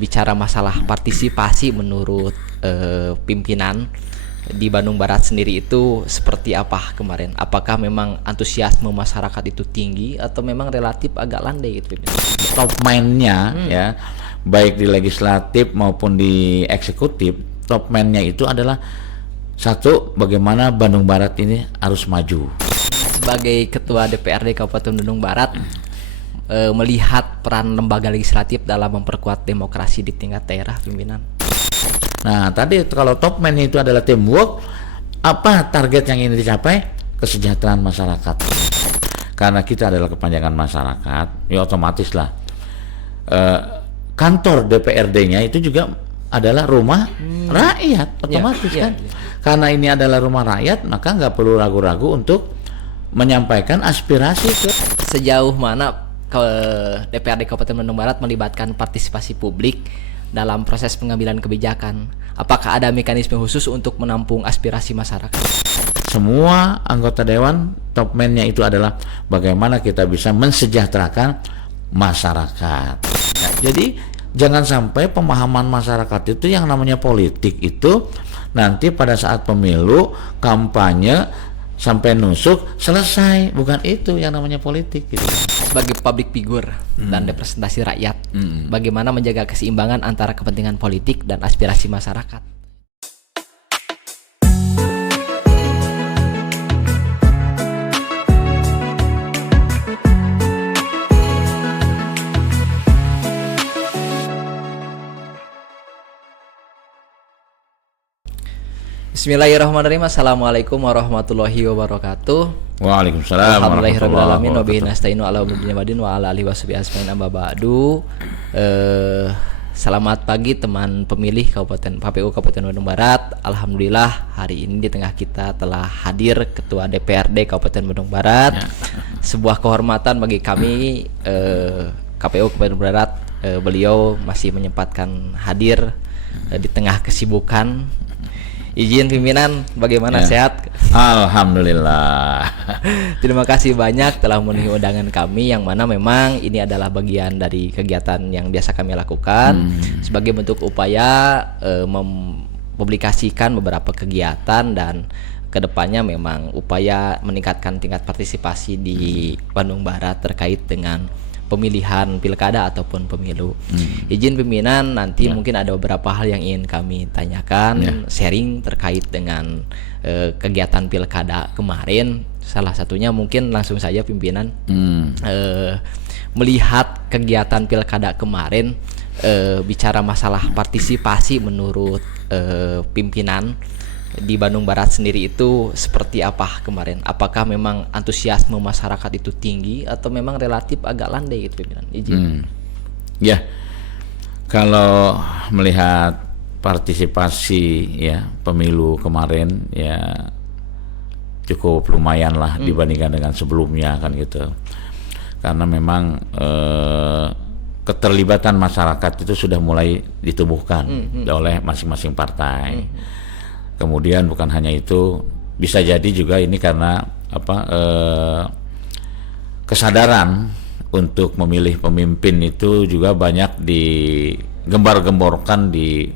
bicara masalah partisipasi menurut pimpinan di Bandung Barat sendiri itu seperti apa kemarin? Apakah memang antusiasme masyarakat itu tinggi atau memang relatif agak landai gitu? Top man-nya ya, baik di legislatif maupun di eksekutif, top man-nya itu adalah satu, bagaimana Bandung Barat ini harus maju. Sebagai Ketua DPRD Kabupaten Bandung Barat, melihat peran lembaga legislatif dalam memperkuat demokrasi di tingkat daerah pimpinan. Nah, tadi kalau top man itu adalah teamwork, apa target yang ingin dicapai? Kesejahteraan masyarakat. Karena kita adalah kepanjangan masyarakat, ya otomatis lah. Kantor DPRD-nya itu juga adalah rumah rakyat, otomatis kan. Karena ini adalah rumah rakyat, maka nggak perlu ragu-ragu untuk menyampaikan aspirasi ke. Sejauh mana DPRD Kabupaten Bandung Barat melibatkan partisipasi publik dalam proses pengambilan kebijakan? Apakah ada mekanisme khusus untuk menampung aspirasi masyarakat? Semua anggota dewan, top man-nya itu adalah bagaimana kita bisa mensejahterakan masyarakat. Nah, jadi jangan sampai pemahaman masyarakat itu yang namanya politik itu nanti pada saat pemilu, kampanye, sampai nusuk selesai. Bukan itu yang namanya politik gitu. Sebagai public figure dan representasi rakyat, bagaimana menjaga keseimbangan antara kepentingan politik dan aspirasi masyarakat? Bismillahirrahmanirrahim. Assalamualaikum warahmatullahi wabarakatuh. Waalaikumsalam Alhamdulillahirrahmanirrahim. Wabihi nasta'inu ala umuri wadin wa ala alihi washabihi asma'in amma ba'du. Selamat pagi teman pemilih KPU Kabupaten Bandung Barat. Alhamdulillah hari ini di tengah kita telah hadir Ketua DPRD Kabupaten Bandung Barat. Sebuah kehormatan bagi kami KPU Kabupaten Bandung Barat. Beliau masih menyempatkan hadir di tengah kesibukan. Izin pimpinan, bagaimana, sehat? Alhamdulillah. Terima kasih banyak telah memenuhi undangan kami, yang mana memang ini adalah bagian dari kegiatan yang biasa kami lakukan sebagai bentuk upaya mempublikasikan beberapa kegiatan dan kedepannya memang upaya meningkatkan tingkat partisipasi di Bandung Barat terkait dengan pemilihan pilkada ataupun pemilu. Izin pimpinan, nanti mungkin ada beberapa hal yang ingin kami tanyakan, sharing terkait dengan kegiatan pilkada kemarin. Salah satunya mungkin langsung saja pimpinan, melihat kegiatan pilkada kemarin, bicara masalah partisipasi menurut pimpinan di Bandung Barat sendiri itu seperti apa kemarin? Apakah memang antusiasme masyarakat itu tinggi atau memang relatif agak landai gitu pimpinan? Izin. Ya, kalau melihat partisipasi ya pemilu kemarin ya cukup lumayan lah dibandingkan dengan sebelumnya kan gitu. Karena memang keterlibatan masyarakat itu sudah mulai ditumbuhkan oleh masing-masing partai. Kemudian bukan hanya itu, bisa jadi juga ini karena kesadaran untuk memilih pemimpin itu juga banyak digembar-gemborkan di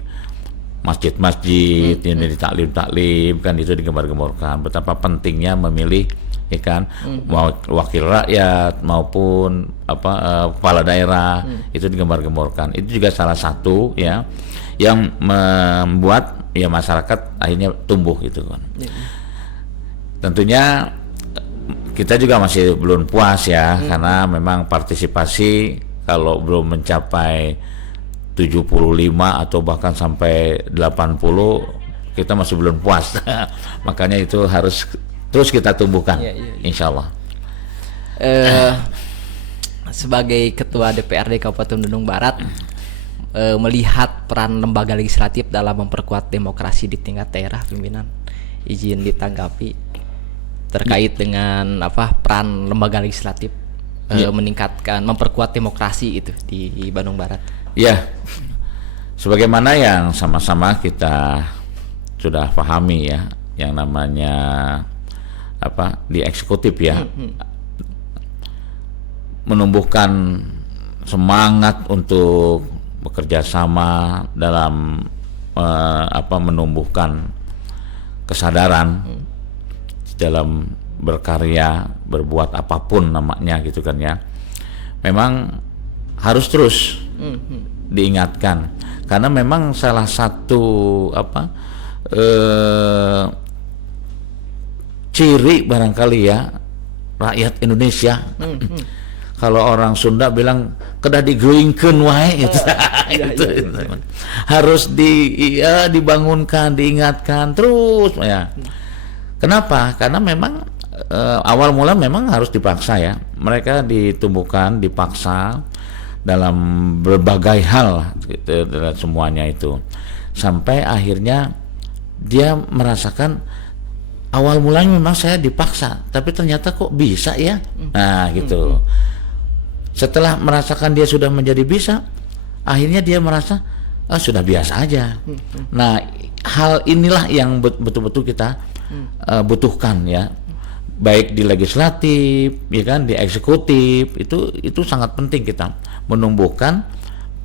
masjid-masjid, di taklim-taklim kan, itu digembar-gemborkan betapa pentingnya memilih ya kan, wakil rakyat maupun kepala daerah, itu digembar-gemborkan. Itu juga salah satu ya yang membuat ya masyarakat akhirnya tumbuh gitu kan. Tentunya kita juga masih belum puas ya, karena memang partisipasi kalau belum mencapai 75 atau bahkan sampai 80 kita masih belum puas. Makanya itu harus terus kita tumbuhkan, insya Allah. Sebagai Ketua DPRD Kabupaten Bandung Barat, melihat peran lembaga legislatif dalam memperkuat demokrasi di tingkat daerah pimpinan, izin ditanggapi terkait dengan peran lembaga legislatif meningkatkan, memperkuat demokrasi itu di Bandung Barat. Ya, sebagaimana yang sama-sama kita sudah pahami ya, yang namanya di eksekutif ya, menumbuhkan semangat untuk bekerja sama dalam menumbuhkan kesadaran dalam berkarya, berbuat apapun namanya gitu kan ya. Memang harus terus diingatkan, karena memang salah satu ciri barangkali ya rakyat Indonesia. Kalau orang Sunda bilang kedah digeuyingkeun wae gitu. Harus dibangunkan, diingatkan terus ya. Kenapa? Karena memang awal mula memang harus dipaksa ya. Mereka ditumbuhkan, dipaksa dalam berbagai hal gitu, dan semuanya itu. Sampai akhirnya dia merasakan awal mulanya memang saya dipaksa, tapi ternyata kok bisa ya. Nah, gitu. Setelah merasakan dia sudah menjadi bisa, akhirnya dia merasa sudah biasa aja. Nah, hal inilah yang betul-betul kita butuhkan ya, baik di legislatif, ya kan, di eksekutif, itu sangat penting kita menumbuhkan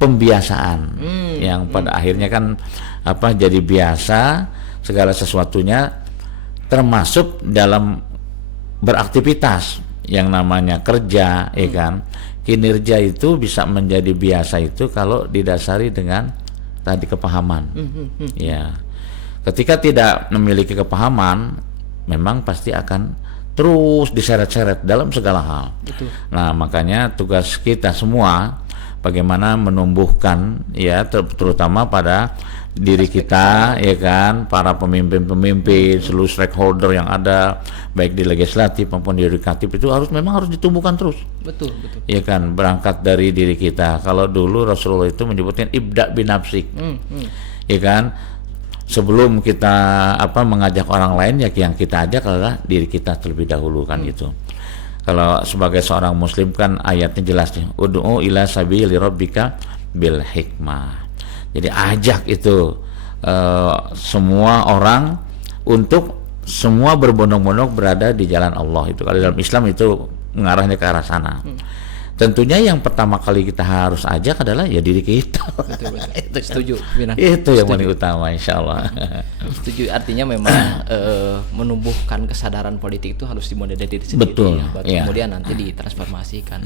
pembiasaan yang pada akhirnya kan jadi biasa segala sesuatunya, termasuk dalam beraktivitas yang namanya kerja, ya kan. Kinerja itu bisa menjadi biasa itu kalau didasari dengan tadi kepahaman. Ya. Ketika tidak memiliki kepahaman, memang pasti akan terus diseret-seret dalam segala hal. Betul. Nah, makanya tugas kita semua bagaimana menumbuhkan ya, terutama pada diri kita, ya kan, para pemimpin-pemimpin, seluruh stakeholder yang ada baik di legislatif maupun di yudikatif itu memang harus ditumbuhkan terus. Betul. Ya kan, berangkat dari diri kita. Kalau dulu Rasulullah itu menyebutkan ibda binafsik. Ya kan, sebelum kita mengajak orang lain, ya yang kita ajak adalah diri kita terlebih dahulu kan gitu. Kalau sebagai seorang muslim kan ayatnya jelas nih, ud'u ila sabili rabbika bil hikmah. Jadi ajak itu semua orang untuk semua berbondong-bondong berada di jalan Allah. Itu kalau dalam Islam itu mengarahnya ke arah sana. Tentunya yang pertama kali kita harus ajak adalah ya diri kita. Betul. Setuju, Bina. Itu yang paling utama, insya Allah. Setuju, artinya memang menumbuhkan kesadaran politik itu harus dimulai dari diri sendiri. Betul. Ya, kemudian nanti ditransformasikan.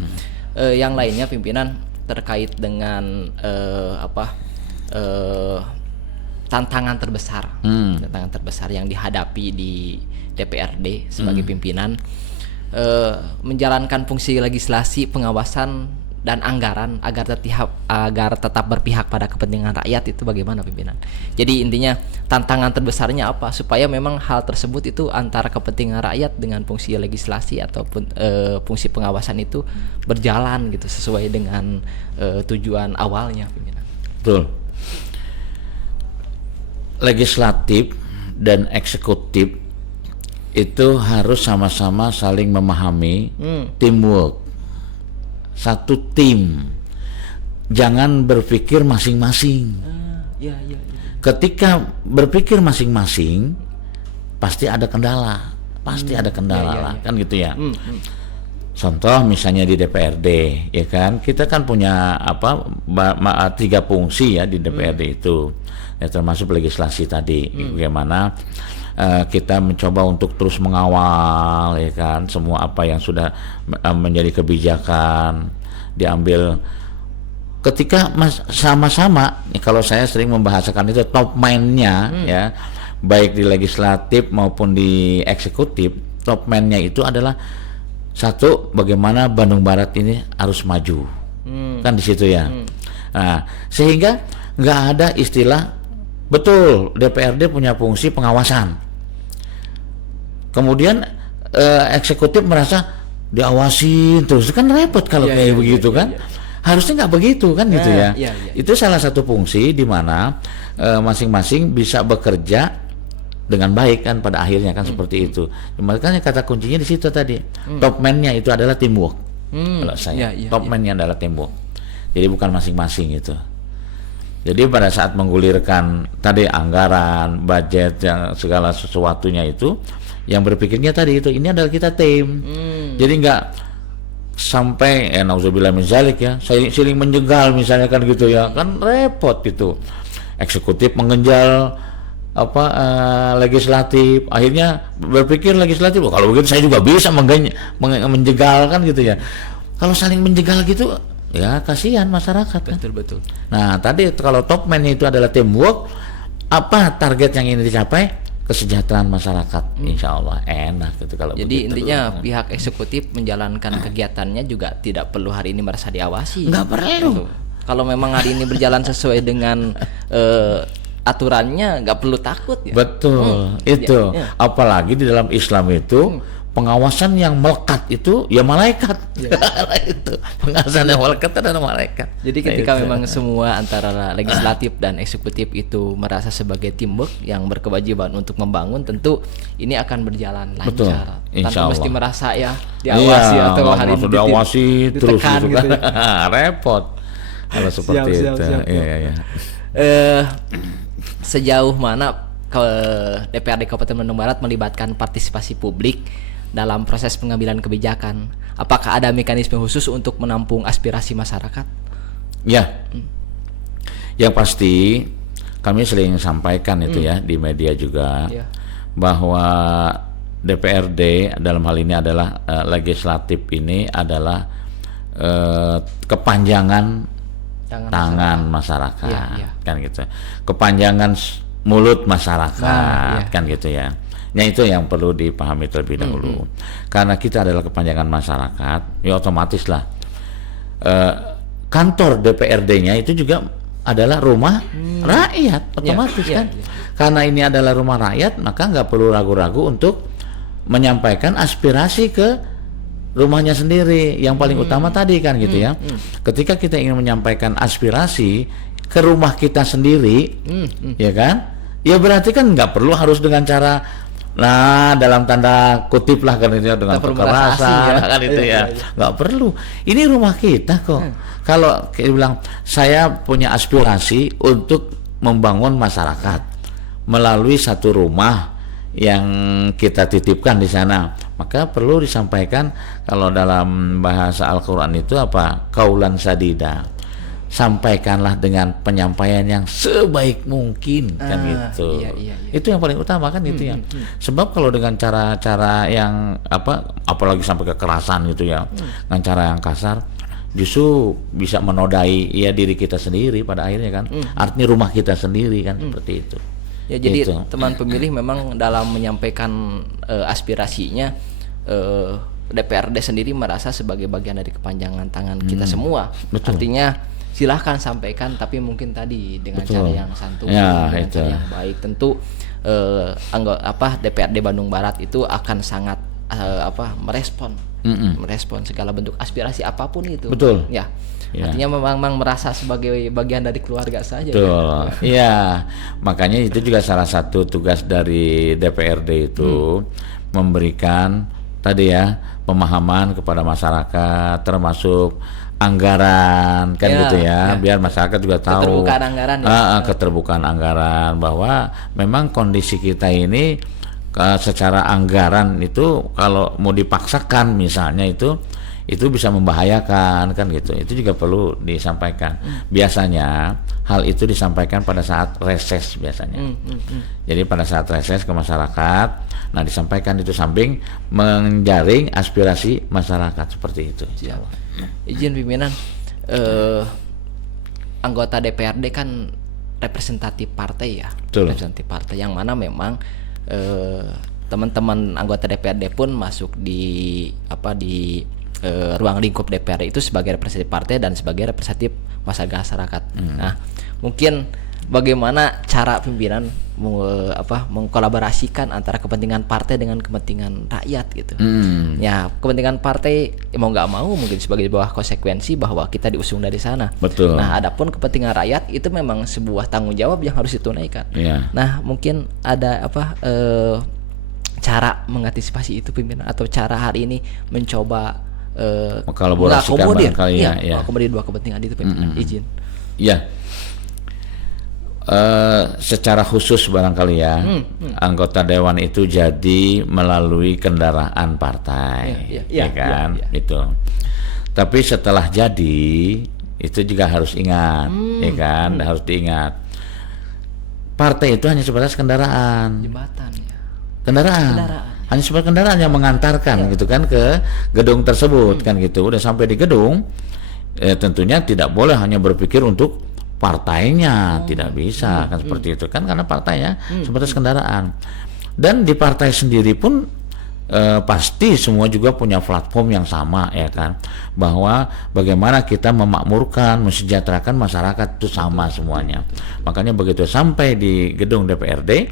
Yang lainnya pimpinan terkait dengan tantangan terbesar yang dihadapi di DPRD sebagai pimpinan, menjalankan fungsi legislasi, pengawasan dan anggaran agar tetap berpihak pada kepentingan rakyat, itu bagaimana pimpinan? Jadi intinya tantangan terbesarnya apa supaya memang hal tersebut itu antara kepentingan rakyat dengan fungsi legislasi ataupun fungsi pengawasan itu berjalan gitu sesuai dengan tujuan awalnya, pimpinan. Betul. Legislatif dan eksekutif itu harus sama-sama saling memahami, teamwork, satu tim, jangan berpikir masing-masing. Ya. Ketika berpikir masing-masing pasti ada kendala, kan gitu ya. Contoh misalnya di DPRD, ya kan, kita kan punya 3 fungsi ya di DPRD itu, ya, termasuk legislasi tadi. Bagaimana kita mencoba untuk terus mengawal, ya kan, semua apa yang sudah menjadi kebijakan diambil. Ketika sama-sama, kalau saya sering membahasakan itu top man-nya, ya, baik di legislatif maupun di eksekutif, top man-nya itu adalah satu, bagaimana Bandung Barat ini harus maju, kan di situ ya. Nah, sehingga nggak ada istilah, betul DPRD punya fungsi pengawasan, kemudian eksekutif merasa diawasin terus, kan repot kalau kayak begitu kan. Harusnya nggak begitu kan gitu ya. Itu salah satu fungsi di mana masing-masing bisa bekerja dengan baik kan pada akhirnya kan, seperti itu. Makanya kata kuncinya di situ tadi, top man-nya itu adalah teamwork. Kalau saya, top man-nya adalah teamwork. Jadi bukan masing-masing itu. Jadi pada saat menggulirkan tadi anggaran, budget, yang segala sesuatunya itu, yang berpikirnya tadi itu, ini adalah kita tim. Jadi nggak sampai nauzubillah min zalik ya, saling menjegal misalnya kan gitu ya, kan repot gitu. Eksekutif mengenjal legislatif, akhirnya berpikir legislatif, kalau begitu saya juga bisa menjegal kan gitu ya. Kalau saling menjegal gitu ya kasihan masyarakat kan. Betul. Nah tadi kalau top man itu adalah teamwork, apa target yang ingin dicapai? Kesejahteraan masyarakat, insya Allah enak gitu kalau Jadi begitu. intinya pihak eksekutif menjalankan kegiatannya juga tidak perlu hari ini merasa diawasi. Nggak perlu. Gitu. Kalau memang hari ini berjalan sesuai dengan aturannya, nggak perlu takut ya. Betul, itu. Ya. Apalagi di dalam Islam itu pengawasan yang melekat itu ya malaikat. Itu pengawasan yang melekat adalah malaikat. Jadi ketika memang semua antara legislatif dan eksekutif itu merasa sebagai teamwork yang berkewajiban untuk membangun, tentu ini akan berjalan lancar. Betul, insya Tanpa mesti Allah. merasa ya diawasi atau hari ini diawasi terus ditekan gitu gitu kan. Repot kalau seperti itu. Iya. Sejauh mana DPRD Kabupaten Bandung Barat melibatkan partisipasi publik dalam proses pengambilan kebijakan? Apakah ada mekanisme khusus untuk menampung aspirasi masyarakat? Ya, yang pasti kami sering sampaikan itu ya di media juga, bahwa DPRD dalam hal ini adalah legislatif ini adalah kepanjangan tangan masyarakat. Kan gitu, kepanjangan mulut masyarakat, kan gitu ya. Nah itu yang perlu dipahami terlebih dahulu. Karena kita adalah kepanjangan masyarakat, ya otomatis lah kantor DPRD-nya itu juga adalah rumah rakyat, otomatis kan. Karena ini adalah rumah rakyat, maka nggak perlu ragu-ragu untuk menyampaikan aspirasi ke rumahnya sendiri. Yang paling utama tadi kan gitu ya. Ketika kita ingin menyampaikan aspirasi ke rumah kita sendiri, ya kan? Ya berarti kan nggak perlu harus dengan cara dalam tanda kutip lah kan itu ya, dengan kekerasan kan itu ya. Nggak perlu. Ini rumah kita kok. Kalau kita bilang saya punya aspirasi untuk membangun masyarakat melalui satu rumah yang kita titipkan di sana, maka perlu disampaikan, kalau dalam bahasa Al-Quran itu apa? Qaulan sadida. Sampaikanlah dengan penyampaian yang sebaik mungkin kan gitu. Itu yang paling utama kan itu ya. Sebab kalau dengan cara-cara yang apalagi sampai kekerasan gitu ya, dengan cara yang kasar, justru bisa menodai ya diri kita sendiri pada akhirnya kan. Artinya rumah kita sendiri kan, seperti itu. Ya jadi teman pemilih memang dalam menyampaikan aspirasinya, DPRD sendiri merasa sebagai bagian dari kepanjangan tangan kita semua. Betul. Artinya silahkan sampaikan, tapi mungkin tadi dengan cara yang santun, dengan cara yang baik. Tentu DPRD Bandung Barat itu akan sangat merespon segala bentuk aspirasi apapun itu. Betul. Ya. Artinya memang merasa sebagai bagian dari keluarga saja. Betul. Iya. Makanya itu juga salah satu tugas dari DPRD itu memberikan tadi ya pemahaman kepada masyarakat, termasuk anggaran kan gitu ya, biar masyarakat juga tahu keterbukaan anggaran keterbukaan anggaran, bahwa memang kondisi kita ini secara anggaran itu kalau mau dipaksakan misalnya itu bisa membahayakan kan gitu. Itu juga perlu disampaikan. Biasanya hal itu disampaikan pada saat reses biasanya. Jadi pada saat reses ke masyarakat, nah disampaikan itu samping menjaring aspirasi masyarakat seperti itu. Izin pimpinan, anggota DPRD kan representatif partai ya. Betul. Representatif partai yang mana memang teman-teman anggota DPRD pun masuk di ruang lingkup DPRD itu sebagai representatif partai dan sebagai representatif masyarakat. Nah, mungkin bagaimana cara pimpinan mengkolaborasikan antara kepentingan partai dengan kepentingan rakyat gitu. Ya, kepentingan partai mau nggak mau mungkin sebagai sebuah konsekuensi bahwa kita diusung dari sana. Betul. Nah, adapun kepentingan rakyat itu memang sebuah tanggung jawab yang harus ditunaikan. Nah, mungkin ada cara mengantisipasi itu pimpinan, atau cara hari ini mencoba mengkolaborasikan barangkali mengakomodir dua kepentingan itu pimpinan. Izin. Ya. Secara khusus barangkali ya, anggota dewan itu jadi melalui kendaraan partai, kan? Itu. Tapi setelah jadi itu juga harus ingat, ya kan, harus diingat. Partai itu hanya sebatas kendaraan. Jembatan ya. Kendaraan. Hanya sebatas kendaraan yang mengantarkan gitu kan ke gedung tersebut kan gitu. Udah sampai di gedung, tentunya tidak boleh hanya berpikir untuk partainya, tidak bisa kan seperti itu kan, karena partainya sebatas kendaraan. Dan di partai sendiri pun pasti semua juga punya platform yang sama, ya kan, bahwa bagaimana kita memakmurkan, mensejahterakan masyarakat itu sama semuanya. Makanya begitu sampai di gedung DPRD,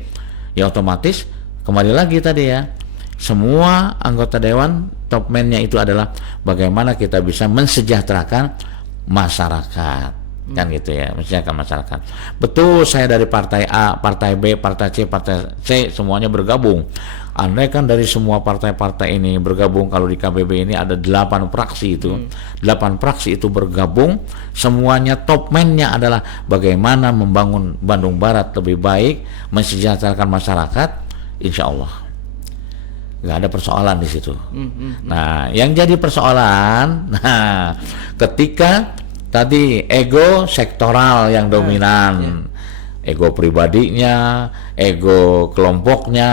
ya otomatis kembali lagi tadi ya, semua anggota dewan top man-nya itu adalah bagaimana kita bisa mensejahterakan masyarakat, kan gitu ya, mensejahterakan masyarakat. Betul, saya dari partai A, partai B, partai C, partai C semuanya bergabung. Andai kan dari semua partai-partai ini bergabung, kalau di KBB ini ada 8 fraksi itu, 8 fraksi itu bergabung, semuanya top man-nya adalah bagaimana membangun Bandung Barat lebih baik, mensejahterakan masyarakat, insya Allah nggak ada persoalan di situ. Nah, yang jadi persoalan, nah, ketika tadi ego sektoral yang dominan, ego pribadinya, ego kelompoknya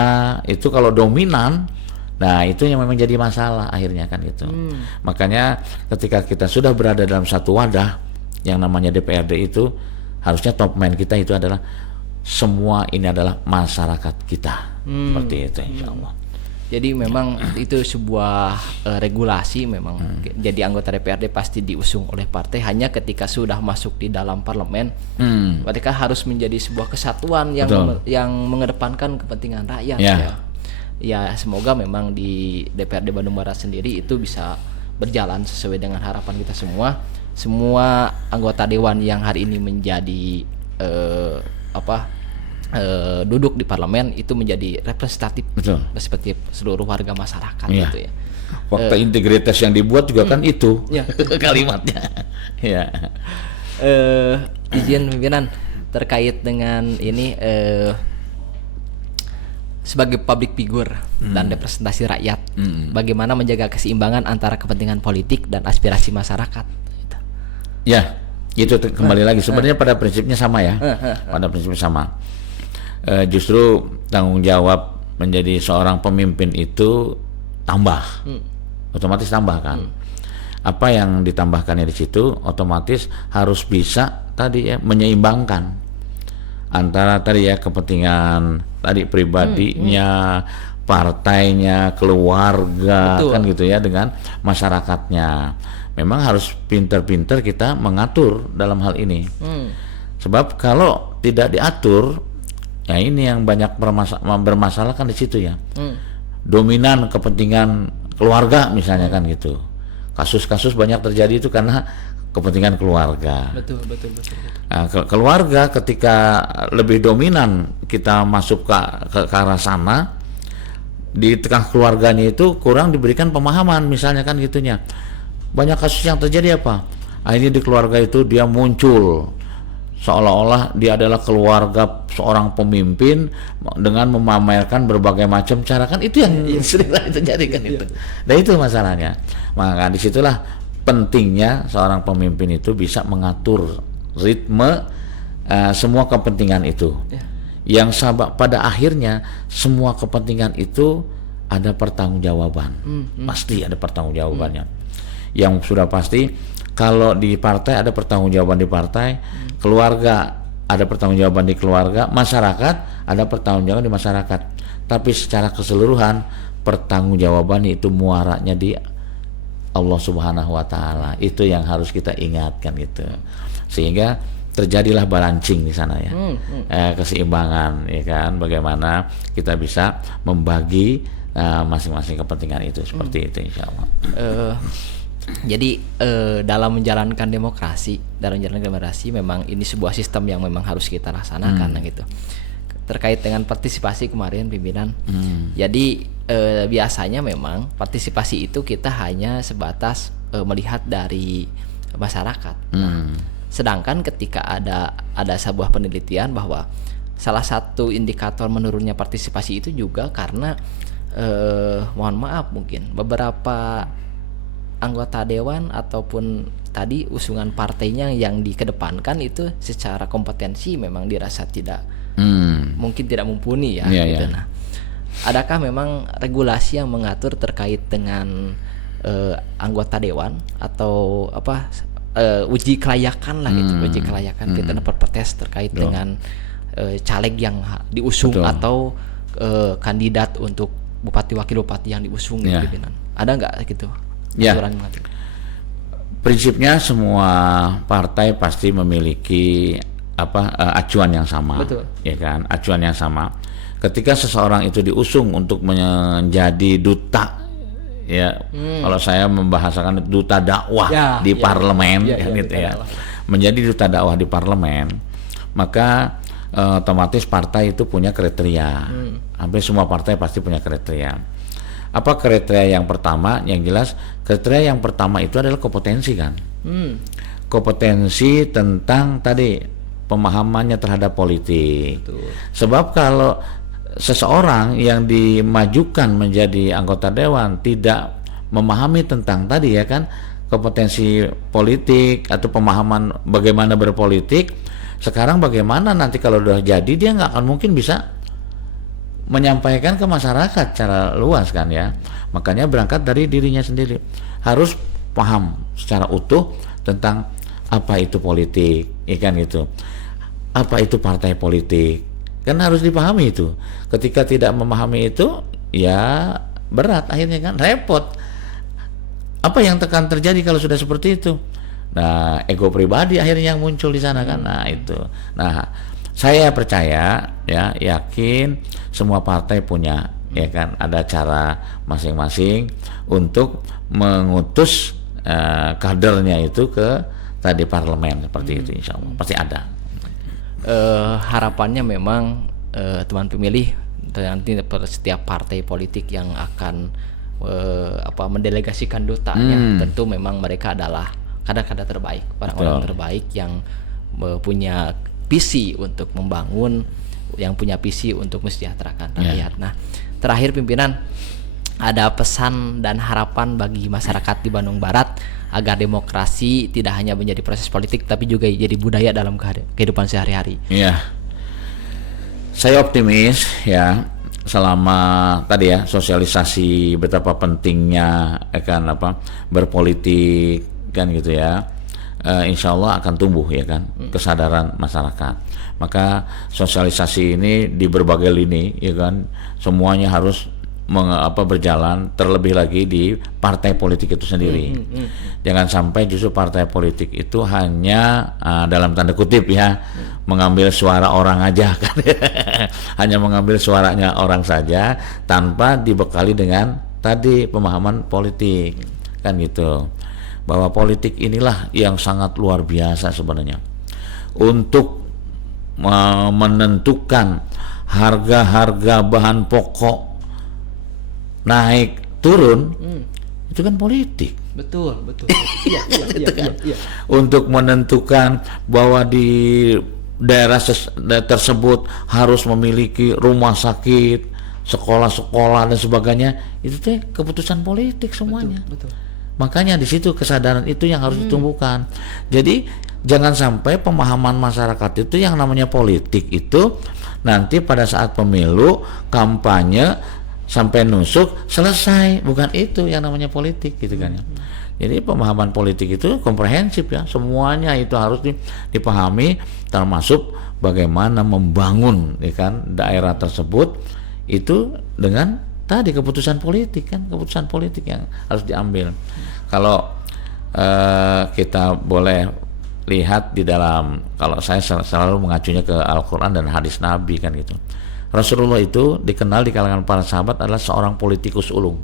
itu kalau dominan, nah itu yang memang jadi masalah akhirnya kan gitu. Makanya ketika kita sudah berada dalam satu wadah yang namanya DPRD itu, harusnya top man kita itu adalah semua ini adalah masyarakat kita, seperti itu insya Allah. Jadi memang itu sebuah regulasi memang. Jadi anggota DPRD pasti diusung oleh partai, hanya ketika sudah masuk di dalam parlemen, mereka harus menjadi sebuah kesatuan yang mengedepankan kepentingan rakyat. Ya, semoga memang di DPRD Bandung Barat sendiri itu bisa berjalan sesuai dengan harapan kita semua. Semua anggota dewan yang hari ini menjadi duduk di parlemen itu menjadi representatif, seperti seluruh warga masyarakat gitu ya. Fakta integritas yang dibuat juga kan itu kalimatnya. Izin pimpinan terkait dengan ini sebagai public figure dan representasi rakyat, bagaimana menjaga keseimbangan antara kepentingan politik dan aspirasi masyarakat. Ya, itu kembali lagi sebenarnya pada prinsipnya sama ya, pada prinsipnya sama. Justru tanggung jawab menjadi seorang pemimpin itu tambah, otomatis tambah kan. Apa yang ditambahkannya di situ otomatis harus bisa tadi ya menyeimbangkan antara tadi ya kepentingan tadi pribadinya, partainya, keluarga, kan gitu ya, dengan masyarakatnya. Memang harus pintar-pintar kita mengatur dalam hal ini. Sebab kalau tidak diatur, ya ini yang banyak bermasalah kan di situ ya. Dominan kepentingan keluarga misalnya kan gitu. Kasus-kasus banyak terjadi itu karena kepentingan keluarga. Betul. Nah, keluarga ketika lebih dominan kita masuk ke arah sana, di tengah keluarganya itu kurang diberikan pemahaman misalnya kan gitunya. Banyak kasus yang terjadi apa? Akhirnya di keluarga itu dia muncul seolah-olah dia adalah keluarga seorang pemimpin dengan memamerkan berbagai macam cara, kan itu yang sering terjadi kan itu. Nah itu masalahnya. Maka disitulah pentingnya seorang pemimpin itu bisa mengatur ritme semua kepentingan itu. Yang pada akhirnya semua kepentingan itu ada pertanggungjawaban. Pasti ada pertanggungjawabannya. Yang sudah pasti kalau di partai ada pertanggungjawaban di partai, keluarga ada pertanggungjawaban di keluarga, masyarakat ada pertanggungjawaban di masyarakat. Tapi secara keseluruhan pertanggungjawaban itu muaranya di Allah Subhanahu wa taala. Itu yang harus kita ingatkan gitu. Sehingga terjadilah balancing di sana ya. Keseimbangan ya kan, bagaimana kita bisa membagi masing-masing kepentingan itu seperti itu insyaallah. Jadi dalam menjalankan demokrasi memang ini sebuah sistem yang memang harus kita laksanakan gitu. Terkait dengan partisipasi kemarin pimpinan, jadi biasanya memang partisipasi itu kita hanya sebatas melihat dari masyarakat. Sedangkan ketika ada sebuah penelitian bahwa salah satu indikator menurunnya partisipasi itu juga karena mohon maaf mungkin beberapa anggota dewan ataupun tadi usungan partainya yang dikedepankan itu secara kompetensi memang dirasa tidak mungkin tidak mumpuni ya gitu. Nah, adakah memang regulasi yang mengatur terkait dengan anggota dewan atau uji kelayakan lah gitu, uji kelayakan fit and proper test terkait dengan caleg yang diusung atau kandidat untuk bupati wakil bupati yang diusung gitu, pimpinan. Ada nggak gitu? Aturan yang mengatur? Prinsipnya semua partai pasti memiliki acuan yang sama, ya kan? Acuan yang sama. Ketika seseorang itu diusung untuk menjadi duta, ya, kalau saya membahasakan duta dakwah di parlemen, menjadi duta dakwah di parlemen, maka otomatis partai itu punya kriteria. Hampir semua partai pasti punya kriteria. Apa kriteria yang pertama? Yang jelas kriteria yang pertama itu adalah kompetensi kan. Kompetensi tentang tadi pemahamannya terhadap politik. Betul. Sebab kalau seseorang yang dimajukan menjadi anggota dewan tidak memahami tentang tadi ya kan kompetensi politik atau pemahaman bagaimana berpolitik, sekarang bagaimana nanti kalau udah jadi dia nggak akan mungkin bisa menyampaikan ke masyarakat secara luas kan ya. Makanya berangkat dari dirinya sendiri, harus paham secara utuh tentang apa itu politik, ikan gitu. Apa itu partai politik? Kan harus dipahami itu. Ketika tidak memahami itu, ya berat akhirnya kan, repot. Apa yang tekan terjadi kalau sudah seperti itu? Nah, ego pribadi akhirnya yang muncul di sana kan. Nah, itu. Nah, saya percaya ya, yakin semua partai punya ya kan ada cara masing-masing untuk mengutus kadernya itu ke tadi parlemen seperti itu, insya Allah pasti ada. Harapannya memang teman pemilih nanti setiap partai politik yang akan mendelegasikan dutanya, tentu memang mereka adalah kader-kader terbaik, orang-orang terbaik yang punya visi untuk membangun, yang punya visi untuk mesejahterakan rakyat. Nah, terakhir pimpinan, ada pesan dan harapan bagi masyarakat di Bandung Barat agar demokrasi tidak hanya menjadi proses politik tapi juga jadi budaya dalam kehidupan sehari-hari. Iya. Saya optimis ya, selama tadi ya sosialisasi betapa pentingnya kan berpolitik kan gitu ya. Insya Allah akan tumbuh ya kan kesadaran masyarakat. Maka sosialisasi ini di berbagai lini ya kan, semuanya harus berjalan, terlebih lagi di partai politik itu sendiri. Jangan sampai justru partai politik itu hanya dalam tanda kutip ya mengambil suara orang aja kan. Hanya mengambil suaranya orang saja tanpa dibekali dengan tadi pemahaman politik kan gitu. Bahwa politik inilah yang sangat luar biasa sebenarnya untuk menentukan harga-harga bahan pokok naik turun, itu kan politik. Betul. Iya. Untuk menentukan bahwa di daerah tersebut harus memiliki rumah sakit, sekolah-sekolah dan sebagainya, itu teh keputusan politik semuanya. Betul. Makanya di situ kesadaran itu yang harus ditumbuhkan. Jadi jangan sampai pemahaman masyarakat itu yang namanya politik itu nanti pada saat pemilu kampanye sampai nusuk selesai, bukan itu yang namanya politik gitu kan ya. Jadi pemahaman politik itu komprehensif ya, semuanya itu harus dipahami, termasuk bagaimana membangun ya kan daerah tersebut itu dengan tadi keputusan politik kan, keputusan politik yang harus diambil. Kalau kita boleh lihat di dalam, kalau saya selalu mengacunya ke Al-Quran dan hadis Nabi kan gitu. Rasulullah itu dikenal di kalangan para sahabat adalah seorang politikus ulung.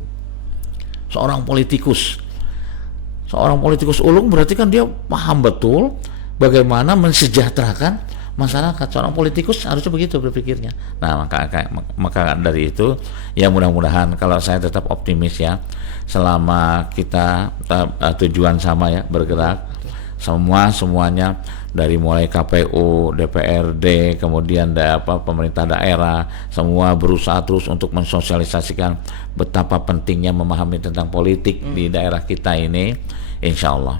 Seorang politikus ulung berarti kan dia paham betul bagaimana mensejahterakan masyarakat. Seorang politikus harusnya begitu berpikirnya. Nah, maka dari itu ya mudah-mudahan kalau saya tetap optimis ya, selama kita tujuan sama ya bergerak, semuanya dari mulai KPU, DPRD, kemudian pemerintah daerah, semua berusaha terus untuk mensosialisasikan betapa pentingnya memahami tentang politik di daerah kita ini. Insya Allah,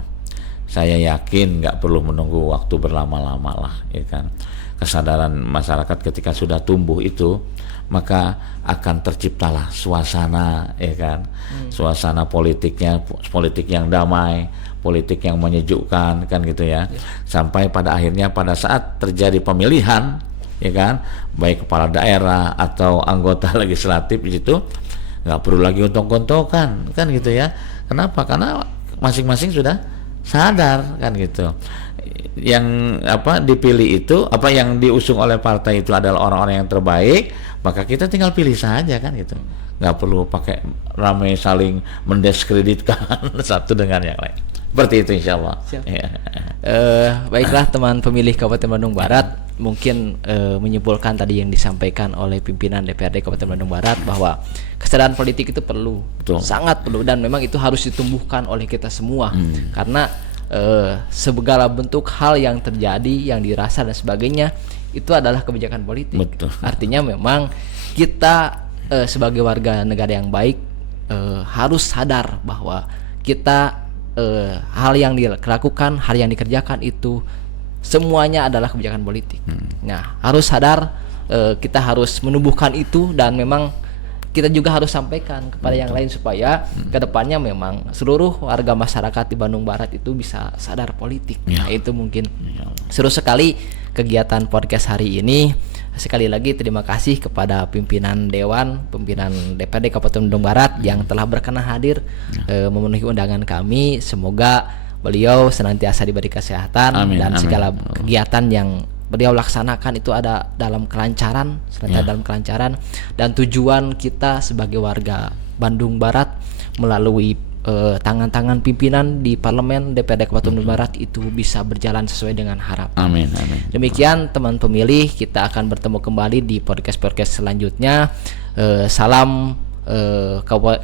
saya yakin nggak perlu menunggu waktu berlama-lama lah, ya kan. Kesadaran masyarakat ketika sudah tumbuh itu, maka akan terciptalah suasana, ya kan, suasana politik yang damai, politik yang menyejukkan, kan gitu ya. Sampai pada akhirnya pada saat terjadi pemilihan, ya kan, baik kepala daerah atau anggota legislatif di situ, nggak perlu lagi untung-untungan, kan gitu ya. Kenapa? Karena masing-masing sudah sadar, kan gitu. Yang dipilih itu, yang diusung oleh partai itu adalah orang-orang yang terbaik, maka kita tinggal pilih saja, kan gitu. Nggak perlu pakai ramai saling mendiskreditkan satu dengan yang lain. Seperti itu, insya Allah. Ya. Baiklah teman pemilih Kabupaten Bandung Barat, mungkin menyimpulkan tadi yang disampaikan oleh pimpinan DPRD Kabupaten Bandung Barat bahwa kesadaran politik itu perlu, sangat perlu, dan memang itu harus ditumbuhkan oleh kita semua, karena segala bentuk hal yang terjadi, yang dirasa dan sebagainya itu adalah kebijakan politik. Betul. Artinya memang kita sebagai warga negara yang baik harus sadar bahwa kita hal yang dilakukan, hal yang dikerjakan itu semuanya adalah kebijakan politik. Nah, harus sadar, kita harus menumbuhkan itu, dan memang kita juga harus sampaikan kepada yang lain supaya kedepannya memang seluruh warga masyarakat di Bandung Barat itu bisa sadar politik. Nah, itu mungkin seru sekali kegiatan podcast hari ini. Sekali lagi terima kasih kepada pimpinan Dewan, pimpinan DPRD Kabupaten Bandung Barat yang telah berkenan hadir memenuhi undangan kami. Semoga beliau senantiasa diberi kesehatan, dan segala kegiatan yang beliau laksanakan itu ada dalam kelancaran, dalam kelancaran, dan tujuan kita sebagai warga Bandung Barat melalui tangan-tangan pimpinan di parlemen DPRD Kabupaten Bandung Barat itu bisa berjalan sesuai dengan harapan. Amin. Demikian teman pemilih, kita akan bertemu kembali di podcast selanjutnya. Salam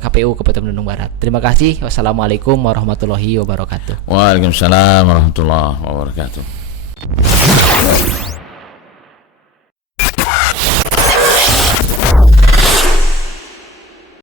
KPU Kabupaten Bandung Barat. Terima kasih. Wassalamualaikum warahmatullahi wabarakatuh. Waalaikumsalam warahmatullahi wabarakatuh.